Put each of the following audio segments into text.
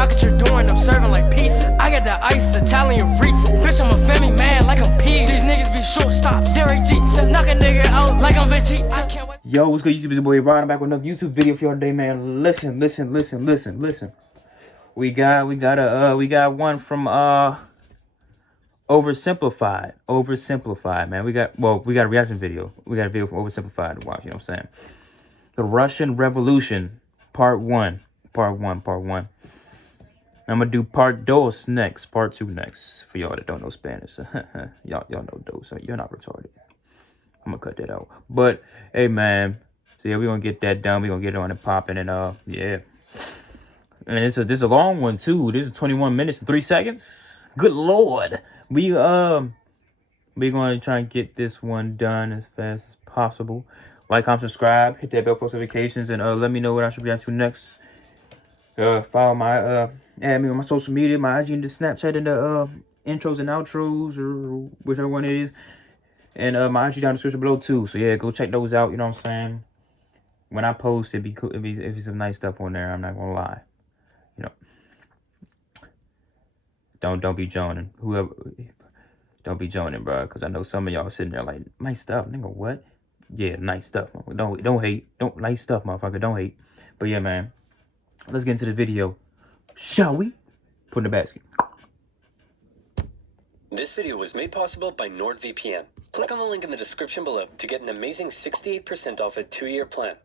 knock at your door and I'm serving like pizza. I got that ice, Italian Ritz. Bitch, I'm a family man like I'm P. These niggas be shortstops, Derek Jeter. Knock a nigga out like I'm Vegeta. I can't wait. Yo, what's good, YouTube? It's your boy Ryan. I'm back with another YouTube video for y'all today, man. Listen. We got one from OverSimplified, man. We got a reaction video. We got a video from OverSimplified to watch, you know what I'm saying? The Russian Revolution, part one. I'm gonna do part dos next, part 2 next. For y'all that don't know Spanish. y'all know dos, so you're not retarded. I'm gonna cut that out. But hey, man, so yeah, we're gonna get that done. We're gonna get it on and popping, and yeah. And this is a long one too. This is 21 minutes and 3 seconds. Good lord. We're gonna try and get this one done as fast as possible. Like, comment, subscribe, hit that bell for notifications, and let me know what I should be on to next. Follow my add me on my social media, my IG and the Snapchat, and the intros and outros, or whichever one it is. And my IG down in the description below too. So yeah, go check those out. You know what I'm saying? When I post, it'd be cool. It'd be some nice stuff on there. I'm not gonna lie. You know, don't be joning. Whoever, don't be joning, bro. Because I know some of y'all sitting there like, nice stuff, nigga. What? Yeah, nice stuff. Don't hate. Don't nice stuff, motherfucker. Don't hate. But yeah, man. Let's get into the video, shall we? Put in the basket. This video was made possible by NordVPN. Click on the link in the description below to get an amazing 68% off a 2-year plan.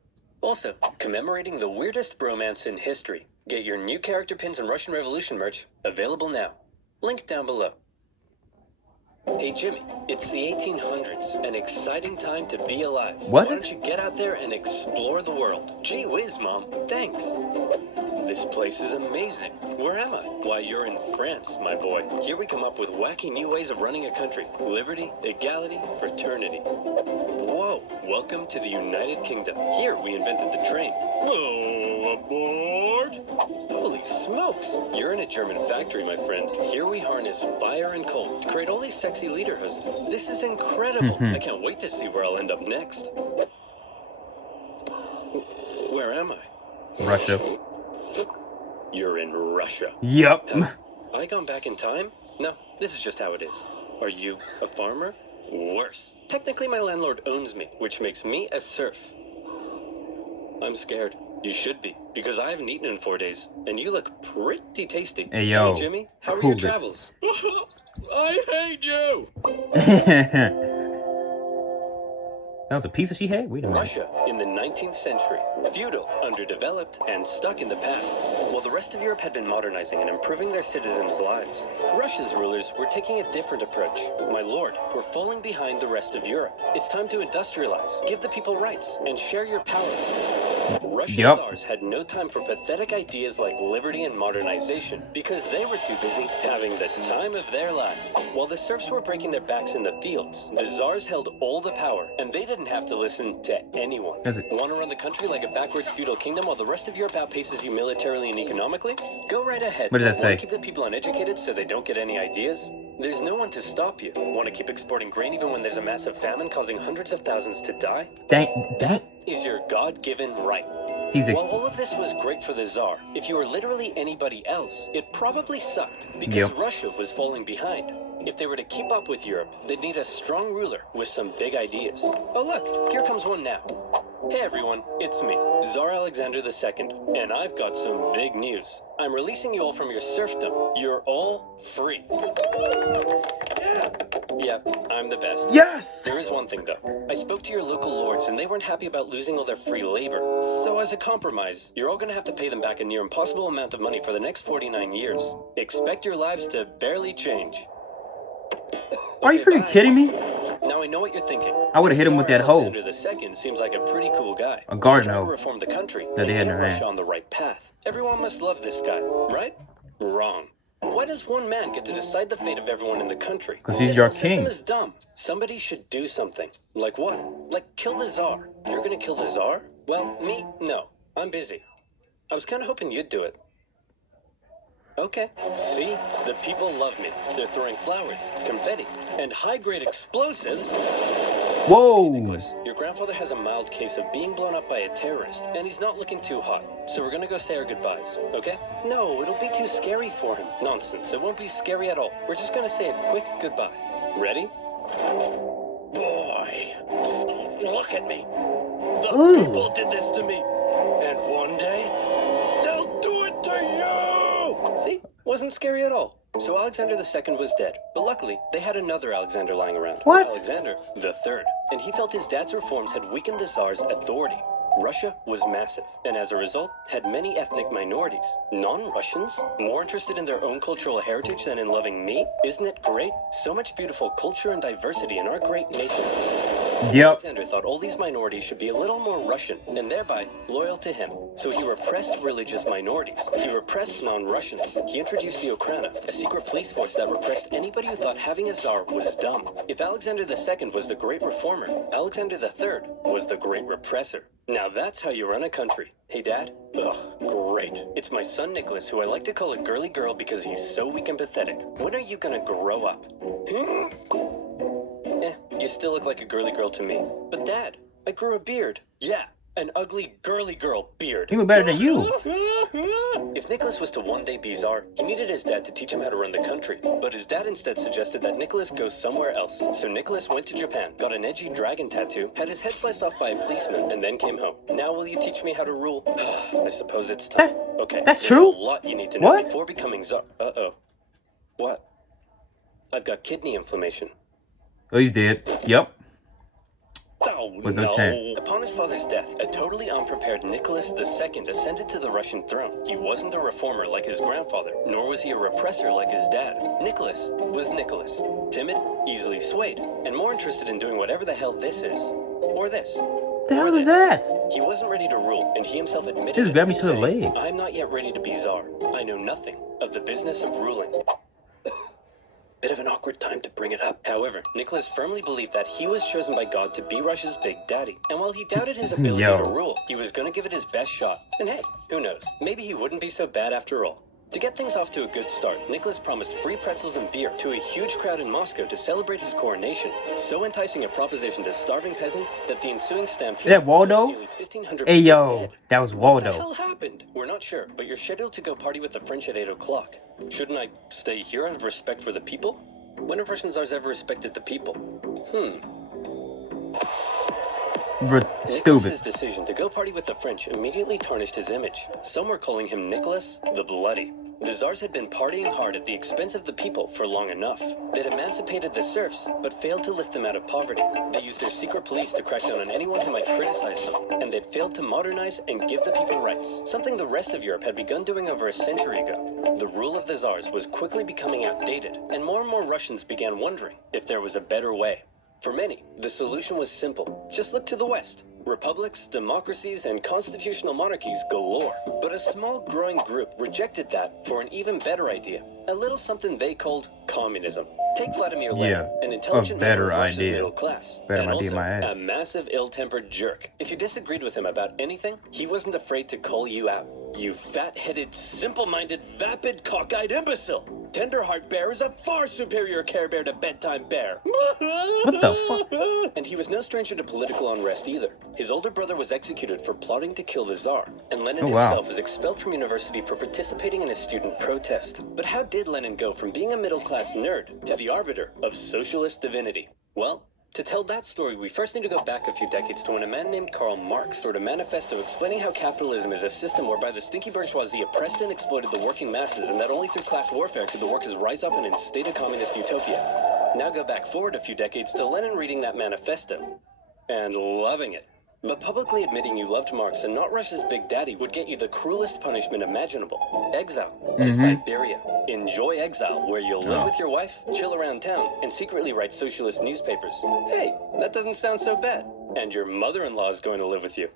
Also, commemorating the weirdest bromance in history. Get your new character pins and Russian Revolution merch available now. Link down below. Hey Jimmy, it's the 1800s, an exciting time to be alive. Was it? Why don't you get out there and explore the world? Gee whiz, Mom. Thanks. This place is amazing. Where am I? Why, you're in France, my boy. Here we come up with wacky new ways of running a country. Liberty, equality, fraternity. Whoa, welcome to the United Kingdom. Here we invented the train. Whoa, aboard! Holy smokes! You're in a German factory, my friend. Here we harness fire and coal to create all these sexy leaderhoods. This is incredible. I can't wait to see where I'll end up next. Where am I? Russia. You're in Russia. Yep. Have I gone back in time? No, this is just how it is. Are you a farmer? Worse. Technically, my landlord owns me, which makes me a serf. I'm scared. You should be, because I haven't eaten in 4 days, and you look pretty tasty. Hey, yo. Hey, Jimmy, how are your travels? I hate you! That was a pizza she had? Wait a minute. Russia in the 19th century. Feudal, underdeveloped, and stuck in the past. While the rest of Europe had been modernizing and improving their citizens' lives, Russia's rulers were taking a different approach. My lord, we're falling behind the rest of Europe. It's time to industrialize, give the people rights, and share your power. Russian czars had no time for pathetic ideas like liberty and modernization because they were too busy having the time of their lives. While the serfs were breaking their backs in the fields, the czars held all the power, and they didn't have to listen to anyone. Want to run the country like a backwards feudal kingdom while the rest of Europe outpaces you militarily and economically? Go right ahead. What does that say? Want to keep the people uneducated so they don't get any ideas? There's no one to stop you. Want to keep exporting grain even when there's a massive famine causing hundreds of thousands to die? That is your God-given right. While all of this was great for the Tsar, if you were literally anybody else, it probably sucked because Russia was falling behind. If they were to keep up with Europe, they'd need a strong ruler with some big ideas. Oh look, here comes one now. Hey everyone, it's me, Tsar Alexander II, and I've got some big news. I'm releasing you all from your serfdom. You're all free. Yes! Yep, I'm the best. Yes! There is one thing though. I spoke to your local lords and they weren't happy about losing all their free labor. So as a compromise, you're all gonna have to pay them back a near impossible amount of money for the next 49 years. Expect your lives to barely change. Are you freaking kidding me? Now I know what you're thinking. I would have hit him with that hoe. Alexander II seems like a pretty cool guy. A garden hoe. To reform the country that they had in and their get hand. Russia on the right path. Everyone must love this guy, right? Wrong. Why does one man get to decide the fate of everyone in the country? Because he's your system king. is dumb. Somebody should do something. Like what? Like kill the Tsar. You're gonna kill the Tsar? Well, me? No. I'm busy. I was kind of hoping you'd do it. Okay. See? The people love me. They're throwing flowers, confetti, and high-grade explosives Whoa. Nicholas, your grandfather has a mild case of being blown up by a terrorist, and he's not looking too hot. So we're gonna go say our goodbyes, okay? No, it'll be too scary for him. Nonsense, it won't be scary at all. We're just gonna say a quick goodbye. Ready? Boy, look at me. The people did this to me. And one day, they'll do it to you! See? Wasn't scary at all. So Alexander II was dead, but luckily, they had another Alexander lying around. What? Alexander III. And he felt his dad's reforms had weakened the Tsar's authority. Russia was massive, and as a result, had many ethnic minorities. Non-Russians? More interested in their own cultural heritage than in loving me? Isn't it great? So much beautiful culture and diversity in our great nation. Yep. Alexander thought all these minorities should be a little more Russian, and thereby loyal to him. So he repressed religious minorities. He repressed non-Russians. He introduced the Okhrana, a secret police force that repressed anybody who thought having a Tsar was dumb. If Alexander II was the great reformer, Alexander III was the great repressor. Now that's how you run a country. Hey, Dad? Ugh, great. It's my son Nicholas, who I like to call a girly girl because he's so weak and pathetic. When are you gonna grow up? You still look like a girly girl to me. But Dad, I grew a beard. Yeah, an ugly girly girl beard. He was better than you. If Nicholas was to one day be Tsar, he needed his dad to teach him how to run the country. But his dad instead suggested that Nicholas go somewhere else. So Nicholas went to Japan, got an edgy dragon tattoo, had his head sliced off by a policeman, and then came home. Now will you teach me how to rule? I suppose it's time. Okay, that's there's true? a lot you need to know What? before becoming Tsar. Uh-oh. What? I've got kidney inflammation. Oh, he's dead. Yep. Oh, With no chance. Upon his father's death, a totally unprepared Nicholas II ascended to the Russian throne. He wasn't a reformer like his grandfather, nor was he a repressor like his dad. Nicholas was Nicholas. Timid, easily swayed, and more interested in doing whatever the hell this is. Or this. The hell is that? He wasn't ready to rule, and he himself admitted Just it, grabbed me to the saying, leg. I'm not yet ready to be Tsar. I know nothing of the business of ruling. Bit of an awkward time to bring it up. However, Nicholas firmly believed that he was chosen by God to be Russia's big daddy. And while he doubted his ability to rule, he was going to give it his best shot. And hey, who knows? Maybe he wouldn't be so bad after all. To get things off to a good start, Nicholas promised free pretzels and beer to a huge crowd in Moscow to celebrate his coronation. So enticing a proposition to starving peasants that the ensuing stampede... Is that Waldo? Nearly 1,500 Hey, people yo, dead. that was What the Waldo. hell happened? We're not sure, but you're scheduled to go party with the French at 8 o'clock. Shouldn't I stay here out of respect for the people? When have Russian Tsars ever respected the people? Stupid. Nicholas's decision to go party with the French immediately tarnished his image. Some were calling him Nicholas the Bloody. The Tsars had been partying hard at the expense of the people for long enough. They'd emancipated the serfs, but failed to lift them out of poverty. They used their secret police to crack down on anyone who might criticize them, and they'd failed to modernize and give the people rights, something the rest of Europe had begun doing over a century ago. The rule of the Tsars was quickly becoming outdated, and more Russians began wondering if there was a better way. For many, the solution was simple. Just look to the West. Republics, democracies, and constitutional monarchies galore. But a small growing group rejected that for an even better idea. A little something they called communism. Take Vladimir Lenin, an intelligent member of Russia's middle class, and also a massive ill-tempered jerk. If you disagreed with him about anything, he wasn't afraid to call you out. You fat-headed, simple-minded, vapid, cockeyed imbecile! Tenderheart Bear is a far superior Care Bear to Bedtime Bear! What the fuck? And he was no stranger to political unrest either. His older brother was executed for plotting to kill the Tsar, and Lenin himself was expelled from university for participating in a student protest. But how did Lenin go from being a middle-class nerd to the arbiter of socialist divinity? Well, to tell that story, we first need to go back a few decades to when a man named Karl Marx wrote a manifesto explaining how capitalism is a system whereby the stinky bourgeoisie oppressed and exploited the working masses, and that only through class warfare could the workers rise up and instate a communist utopia. Now go back forward a few decades to Lenin reading that manifesto and loving it. But publicly admitting you loved Marx and not Russia's big daddy would get you the cruelest punishment imaginable. Exile to Siberia. Enjoy exile, where you'll live with your wife, chill around town, and secretly write socialist newspapers. Hey, that doesn't sound so bad. And your mother-in-law is going to live with you.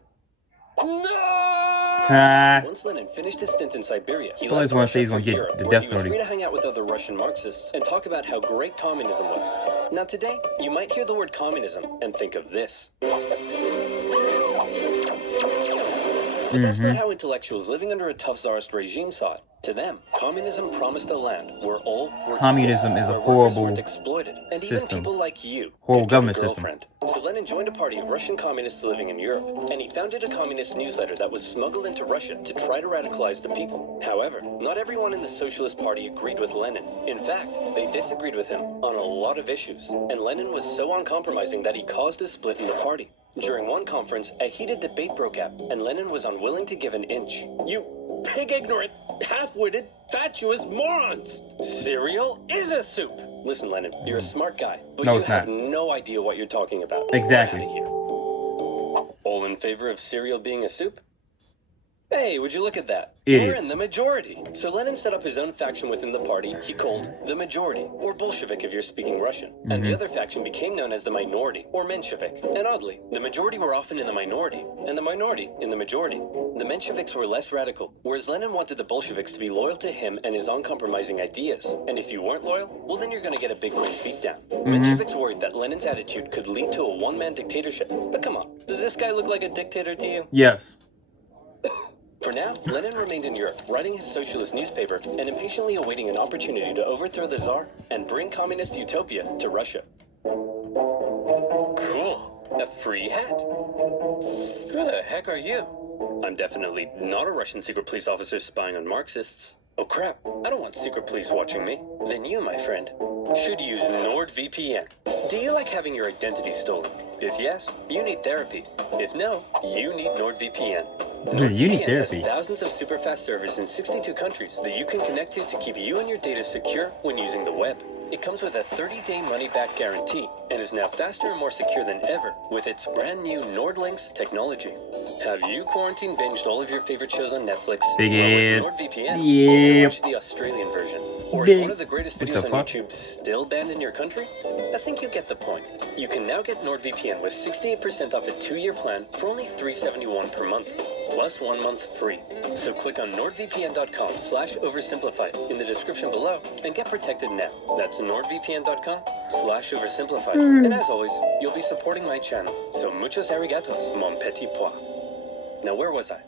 No! Once Lenin finished his stint in Siberia, he left Russia for Europe, where he was free to hang out with other Russian Marxists and talk about how great communism was. Now today, you might hear the word communism and think of this. But that's not how intellectuals living under a tough czarist regime saw it. To them, communism promised a land where all were Communism is a where workers horrible weren't exploited, and even system. people like you Horrible could get a government system. girlfriend. So Lenin joined a party of Russian communists living in Europe, and he founded a communist newsletter that was smuggled into Russia to try to radicalize the people. However, not everyone in the Socialist Party agreed with Lenin. In fact, they disagreed with him on a lot of issues, and Lenin was so uncompromising that he caused a split in the party. During one conference, a heated debate broke out, and Lenin was unwilling to give an inch. You pig-ignorant, half-witted, fatuous morons! Cereal is a soup! Listen, Lenin, you're a smart guy, but No, you it's have not. no idea what you're talking about. Exactly. Get out of here. All in favor of cereal being a soup? Hey, would you look at that? Idiots. We're in the majority. So Lenin set up his own faction within the party he called the majority, or Bolshevik if you're speaking Russian. And the other faction became known as the minority, or Menshevik. And oddly, the majority were often in the minority, and the minority in the majority. The Mensheviks were less radical, whereas Lenin wanted the Bolsheviks to be loyal to him and his uncompromising ideas. And if you weren't loyal, well then you're gonna get a big brain beatdown. Mensheviks worried that Lenin's attitude could lead to a one-man dictatorship. But come on, does this guy look like a dictator to you? Yes. For now, Lenin remained in Europe, writing his socialist newspaper and impatiently awaiting an opportunity to overthrow the Tsar and bring communist utopia to Russia. Cool. A free hat. Who the heck are you? I'm definitely not a Russian secret police officer spying on Marxists. Oh crap, I don't want secret police watching me. Then you, my friend, should use NordVPN. Do you like having your identity stolen? If yes, you need therapy. If no, you need NordVPN. You need NordVPN has therapy. thousands of super fast servers in 62 countries that you can connect to keep you and your data secure when using the web. It comes with a 30-day money-back guarantee and is now faster and more secure than ever with its brand new NordLynx technology. Have you quarantine binged all of your favorite shows on Netflix? Big Well, ad. with NordVPN, you can Yep. watch the Australian version. Or is Big. one of the greatest What videos the on fuck? YouTube still banned in your country? I think you get the point. You can now get NordVPN with 68% off a 2-year plan for only $371 per month, plus 1 month free. So click on nordvpn.com/oversimplified in the description below and get protected now. That's nordvpn.com/oversimplified. And as always, you'll be supporting my channel. So muchos arigatos, mon petit pois. Now where was I?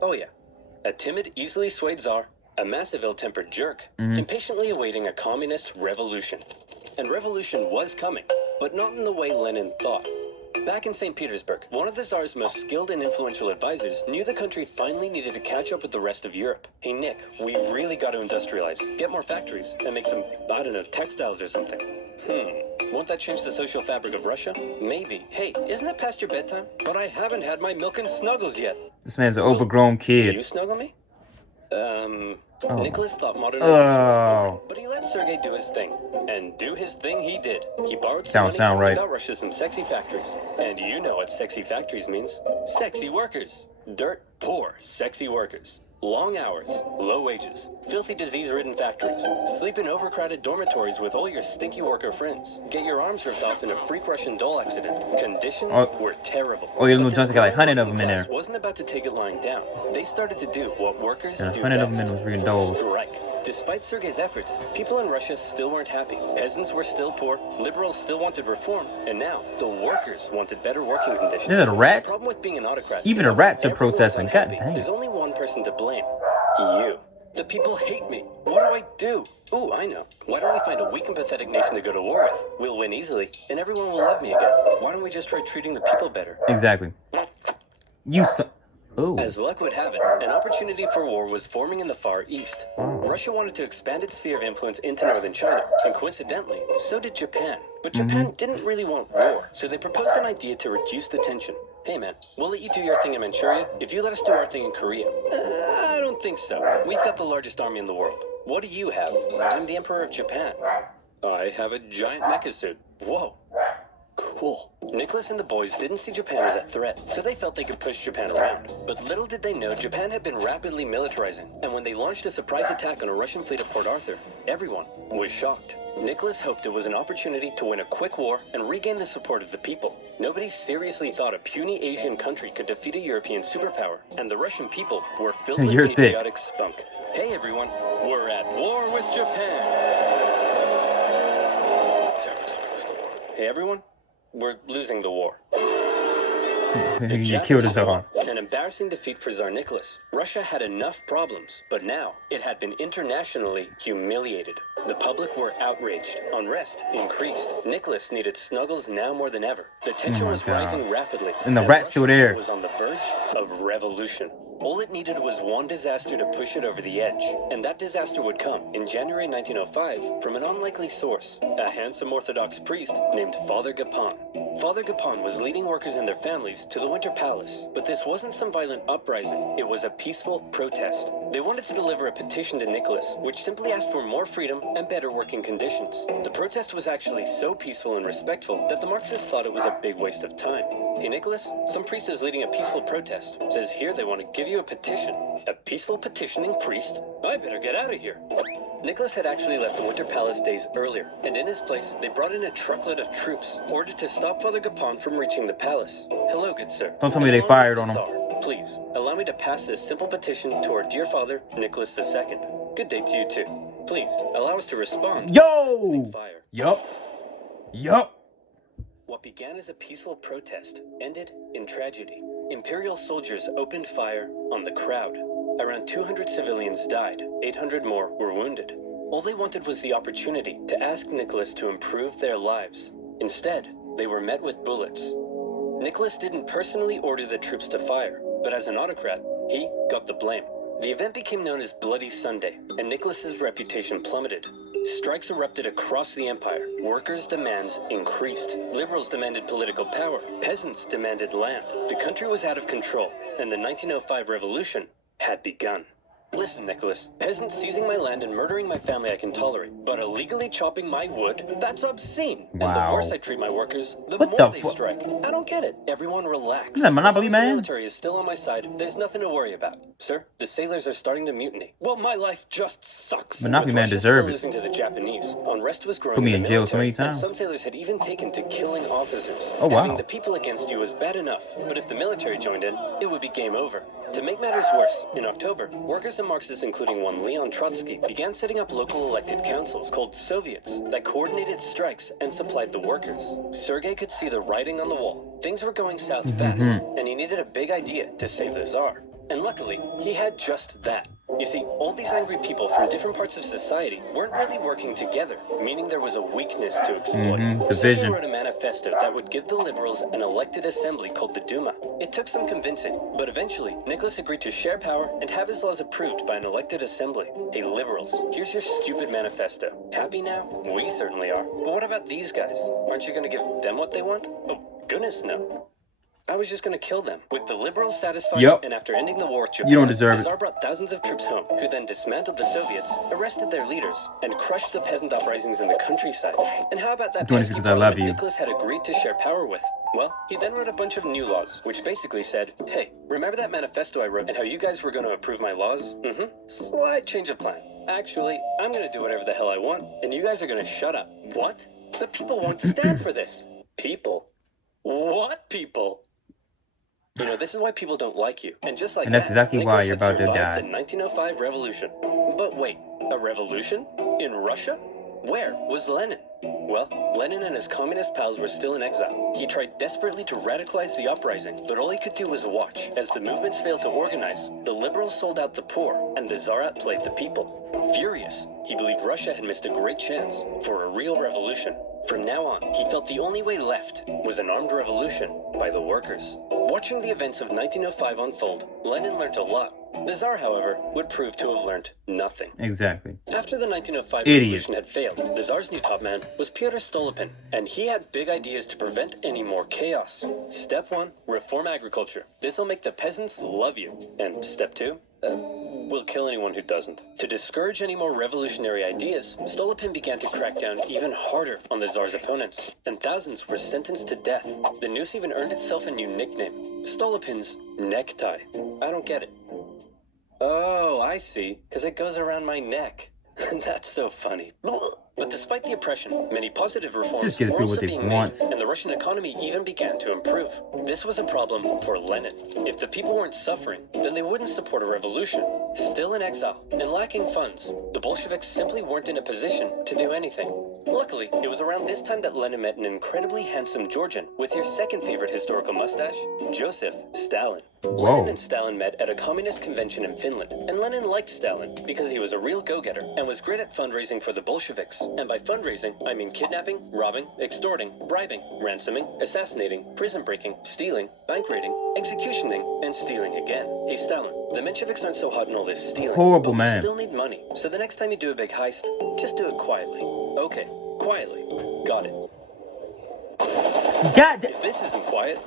Oh yeah. A timid, easily swayed czar, a massive ill-tempered jerk, impatiently awaiting a communist revolution. And revolution was coming, but not in the way Lenin thought. Back in St. Petersburg, one of the Tsar's most skilled and influential advisors knew the country finally needed to catch up with the rest of Europe. Hey Nick, we really got to industrialize, get more factories, and make some, I don't know, textiles or something. Won't that change the social fabric of Russia? Maybe. Hey, isn't it past your bedtime? But I haven't had my milk and snuggles yet. This man's an overgrown Do you kid. snuggle me? Nicholas thought modernization was boring, Oh. but he let Sergei do his thing. And do his thing he did. He borrowed some Sound money right. and got Russia some sexy factories. And you know what sexy factories means. Sexy workers. Dirt poor sexy workers. Long hours, low wages, filthy disease-ridden factories, sleep in overcrowded dormitories with all your stinky worker friends, get your arms ripped off in a freak Russian doll accident. Conditions were terrible. Oh, you But know, this Johnson got like growing 100 of them in working there. class wasn't about to take it lying down. They started to do what workers And do 100 of them best. in those freaking dolls. Strike. Despite Sergei's efforts, people in Russia still weren't happy. Peasants were still poor, liberals still wanted reform, and now the workers wanted better working conditions. Is it a rat? The problem with being an autocrat Even is the that rats are everyone's protesting. God unhappy. dang. There's only one person to blame. You. The people hate me. What do I do? Ooh, I know. Why don't we find a weak and pathetic nation to go to war with? We'll win easily, and everyone will love me again. Why don't we just try treating the people better? Exactly. You son. Oh. As luck would have it, an opportunity for war was forming in the Far East. Russia wanted to expand its sphere of influence into northern China, and coincidentally, so did Japan. But Japan didn't really want war, so they proposed an idea to reduce the tension. Hey man, we'll let you do your thing in Manchuria if you let us do our thing in Korea. I don't think so. We've got the largest army in the world. What do you have? I'm the Emperor of Japan. I have a giant mecha suit. Whoa. Cool. Nicholas and the boys didn't see Japan as a threat, so they felt they could push Japan around. But little did they know Japan had been rapidly militarizing, and when they launched a surprise attack on a Russian fleet at Port Arthur, everyone was shocked. Nicholas hoped it was an opportunity to win a quick war and regain the support of the people. Nobody seriously thought a puny Asian country could defeat a European superpower, and the Russian people were filled with You're thick. patriotic spunk. Hey everyone, we're at war with Japan. Hey everyone, we're losing the war. The You killed the Japanese Tsar. won, an embarrassing defeat for Tsar Nicholas. Russia had enough problems, but now it had been internationally humiliated. The public were outraged. Unrest increased. Nicholas needed snuggles now more than ever. The tension my was God. rising rapidly. And the rat's still there. Russia was on the verge of revolution. All it needed was one disaster to push it over the edge. And that disaster would come in January 1905 from an unlikely source, a handsome Orthodox priest named Father Gapon. Father Gapon was leading workers and their families to the Winter Palace, but this wasn't some violent uprising. It was a peaceful protest. They wanted to deliver a petition to Nicholas, which simply asked for more freedom and better working conditions. The protest was actually so peaceful and respectful that the Marxists thought it was a big waste of time. Hey Nicholas, some priest is leading a peaceful protest. Says here they want to give you a petition. A peaceful petitioning priest? I better get out of here. Nicholas had actually left the Winter Palace days earlier, and in his place, they brought in a truckload of troops, ordered to stop Father Gapon from reaching the palace. Hello, good sir. Don't tell me they fired on him. Please, allow me to pass this simple petition to our dear father, Nicholas II. Good day to you too. Please, allow us to respond. Yo! Fire. Yup. What began as a peaceful protest ended in tragedy. Imperial soldiers opened fire on the crowd. Around 200 civilians died, 800 more were wounded. All they wanted was the opportunity to ask Nicholas to improve their lives. Instead, they were met with bullets. Nicholas didn't personally order the troops to fire, but as an autocrat, he got the blame. The event became known as Bloody Sunday, and Nicholas's reputation plummeted. Strikes erupted across the empire. Workers' demands increased. Liberals demanded political power. Peasants demanded land. The country was out of control, and the 1905 revolution had begun. Listen, Nicholas, peasants seizing my land and murdering my family I can tolerate, but illegally chopping my wood, that's obscene. Wow. And the worse I treat my workers, the What more the they fu- strike. I don't get it. Everyone relax. Is that Monopoly, As long as man? the military is still on my side, there's nothing to worry about. Sir, the sailors are starting to mutiny. Well, my life just sucks. Monopoly With man Russia deserve still it. losing to the Japanese, unrest was growing Put me in the in jail so military, many and times. some sailors had even taken to killing officers. Oh, wow. Having the people against you was bad enough, but if the military joined in, it would be game over. To make matters worse, in October, workers and Marxists, including one Leon Trotsky, began setting up local elected councils called Soviets that coordinated strikes and supplied the workers. Sergei could see the writing on the wall. Things were going south fast, and he needed a big idea to save the Tsar. And luckily, he had just that. You see, all these angry people from different parts of society weren't really working together, meaning there was a weakness to exploit. Sergei Division. wrote a manifesto that would give the liberals an elected assembly called the Duma. It took some convincing, but eventually, Nicholas agreed to share power and have his laws approved by an elected assembly. Hey, liberals, here's your stupid manifesto. Happy now? We certainly are. But what about these guys? Aren't you going to give them what they want? Oh, goodness no. I was just going to kill them. With the liberals satisfied, Yup. and after ending the war with Japan, You don't deserve the it. Tsar brought thousands of troops home, who then dismantled the Soviets, arrested their leaders, and crushed the peasant uprisings in the countryside. And how about that doing this pesky because I love parliament you. Nicholas had agreed to share power with? Well, he then wrote a bunch of new laws, which basically said, hey, remember that manifesto I wrote and how you guys were going to approve my laws? Slight change of plan. Actually, I'm going to do whatever the hell I want, and you guys are going to shut up. What? The people won't stand for this. People? What people? You know, this is why people don't like you. And just like And that's that, exactly why Nicholas you're had about to survived die. the 1905 revolution. But wait, a revolution? In Russia? Where was Lenin? Well, Lenin and his communist pals were still in exile. He tried desperately to radicalize the uprising, but all he could do was watch. As the movements failed to organize, the liberals sold out the poor, and the Tsarate played the people. Furious, he believed Russia had missed a great chance for a real revolution. From now on, he felt the only way left was an armed revolution by the workers. Watching the events of 1905 unfold, Lenin learned a lot. The Tsar, however, would prove to have learned nothing. Exactly. After the 1905 Idiot. revolution had failed, the Tsar's new top man was Pyotr Stolypin, and he had big ideas to prevent any more chaos. Step 1, reform agriculture. This'll make the peasants love you. And step 2, we'll kill anyone who doesn't. To discourage any more revolutionary ideas, Stolypin began to crack down even harder on the Tsar's opponents, and thousands were sentenced to death. The noose even earned itself a new nickname, Stolypin's necktie. I don't get it. Oh, I see, because it goes around my neck. That's so funny. But despite the oppression, many positive reforms Just give the were people also what they being want. made, and the Russian economy even began to improve. This was a problem for Lenin. If the people weren't suffering, then they wouldn't support a revolution. Still in exile and lacking funds, the Bolsheviks simply weren't in a position to do anything. Luckily, it was around this time that Lenin met an incredibly handsome Georgian with your second favorite historical mustache, Joseph Stalin. Lenin and Stalin met at a communist convention in Finland, and Lenin liked Stalin because he was a real go-getter and was great at fundraising for the Bolsheviks. And by fundraising, I mean kidnapping, robbing, extorting, bribing, ransoming, assassinating, prison breaking, stealing, bank raiding, executioning, and stealing again. Hey Stalin, the Mensheviks aren't so hot in all this stealing, Horrible but man. we still need money. So the next time you do a big heist, just do it quietly. Okay, quietly. Got it. God. If this isn't quiet,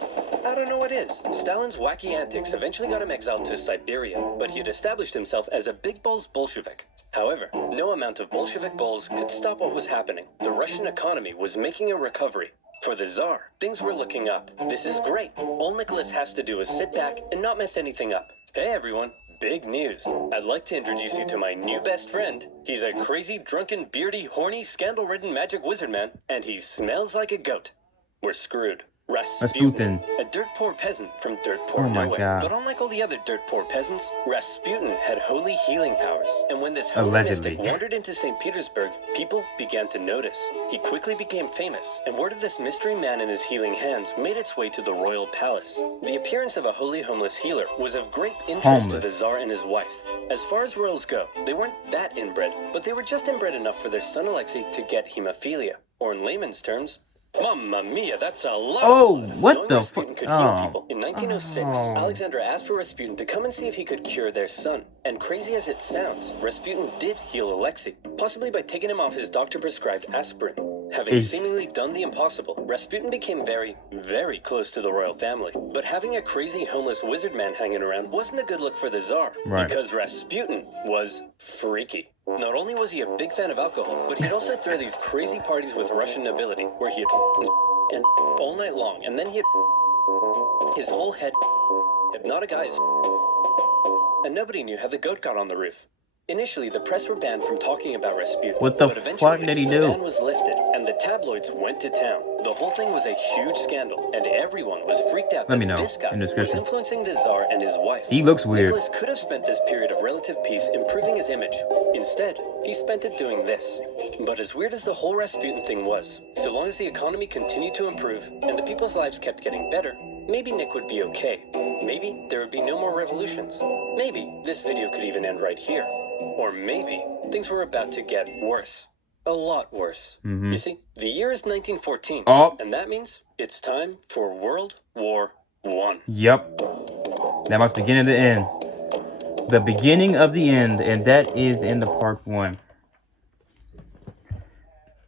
I don't know what is. Stalin's wacky antics eventually got him exiled to Siberia, but he had established himself as a big balls Bolshevik. However, no amount of Bolshevik balls could stop what was happening. The Russian economy was making a recovery. For the Tsar, things were looking up. This is great. All Nicholas has to do is sit back and not mess anything up. Hey everyone, big news. I'd like to introduce you to my new best friend. He's a crazy, drunken, beardy, horny, scandal-ridden magic wizard man, and he smells like a goat. We're screwed. Rasputin, a dirt-poor peasant from dirt-poor Oh my nowhere. God. But unlike all the other dirt-poor peasants, Rasputin had holy healing powers. And when this holy Allegedly. mystic wandered into St. Petersburg, people began to notice. He quickly became famous, and word of this mystery man and his healing hands made its way to the royal palace. The appearance of a holy homeless healer was of great interest to the Tsar and his wife. As far as royals go, they weren't that inbred, but they were just inbred enough for their son Alexei to get hemophilia. Or in layman's terms, Mamma mia, that's a lot. Oh, what Knowing the Rasputin fuck? could heal Oh. people. In 1906, Alexandra asked for Rasputin to come and see if he could cure their son. And crazy as it sounds, Rasputin did heal Alexei, possibly by taking him off his doctor-prescribed aspirin. Having seemingly done the impossible, Rasputin became very, very close to the royal family. But having a crazy homeless wizard man hanging around wasn't a good look for the Tsar, because Rasputin was freaky. Not only was he a big fan of alcohol, but he'd also throw these crazy parties with Russian nobility, where he'd and all night long, and then he'd his whole head hypnotic eyes, and nobody knew how the goat got on the roof. Initially, the press were banned from talking about Rasputin. What the but eventually, fuck did he the do? ban was lifted, and the tabloids went to town. The whole thing was a huge scandal, and everyone was freaked out Let me that know this guy in the was description. influencing the Tsar and his wife. He looks weird. Nicholas could have spent this period of relative peace improving his image. Instead, he spent it doing this. But as weird as the whole Rasputin thing was, so long as the economy continued to improve and the people's lives kept getting better, maybe Nick would be okay. Maybe there would be no more revolutions. Maybe this video could even end right here. Or maybe things were about to get worse. A lot worse. You see, the year is 1914, and that means it's time for World War I. Yep. That marks the beginning of the end. The beginning of the end, and that is the end of part 1.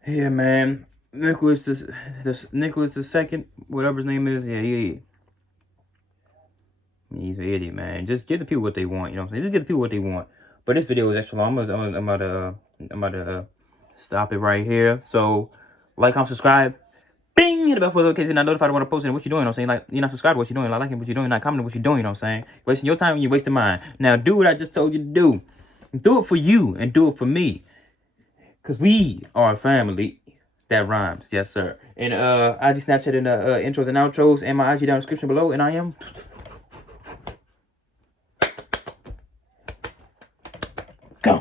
Yeah, man. Nicholas the second, whatever his name is, yeah, he's an idiot, man. Just give the people what they want, you know what I'm saying? Just give the people what they want. But this video is extra long. I'm about to stop it right here. So, like, comment, subscribe. Bing! Hit the bell for notifications. You're not notified when I post it. What you doing? You know what I'm saying? Like, you're not subscribed to what you're doing. Not liking what you're doing. Not commenting what you're doing. You know what I'm saying? Wasting your time and you're wasting mine. Now, do what I just told you to do. Do it for you and do it for me. Because we are a family. That rhymes. Yes, sir. And IG, Snapchat, and intros and outros. And my IG down in the description below. And I am... Go.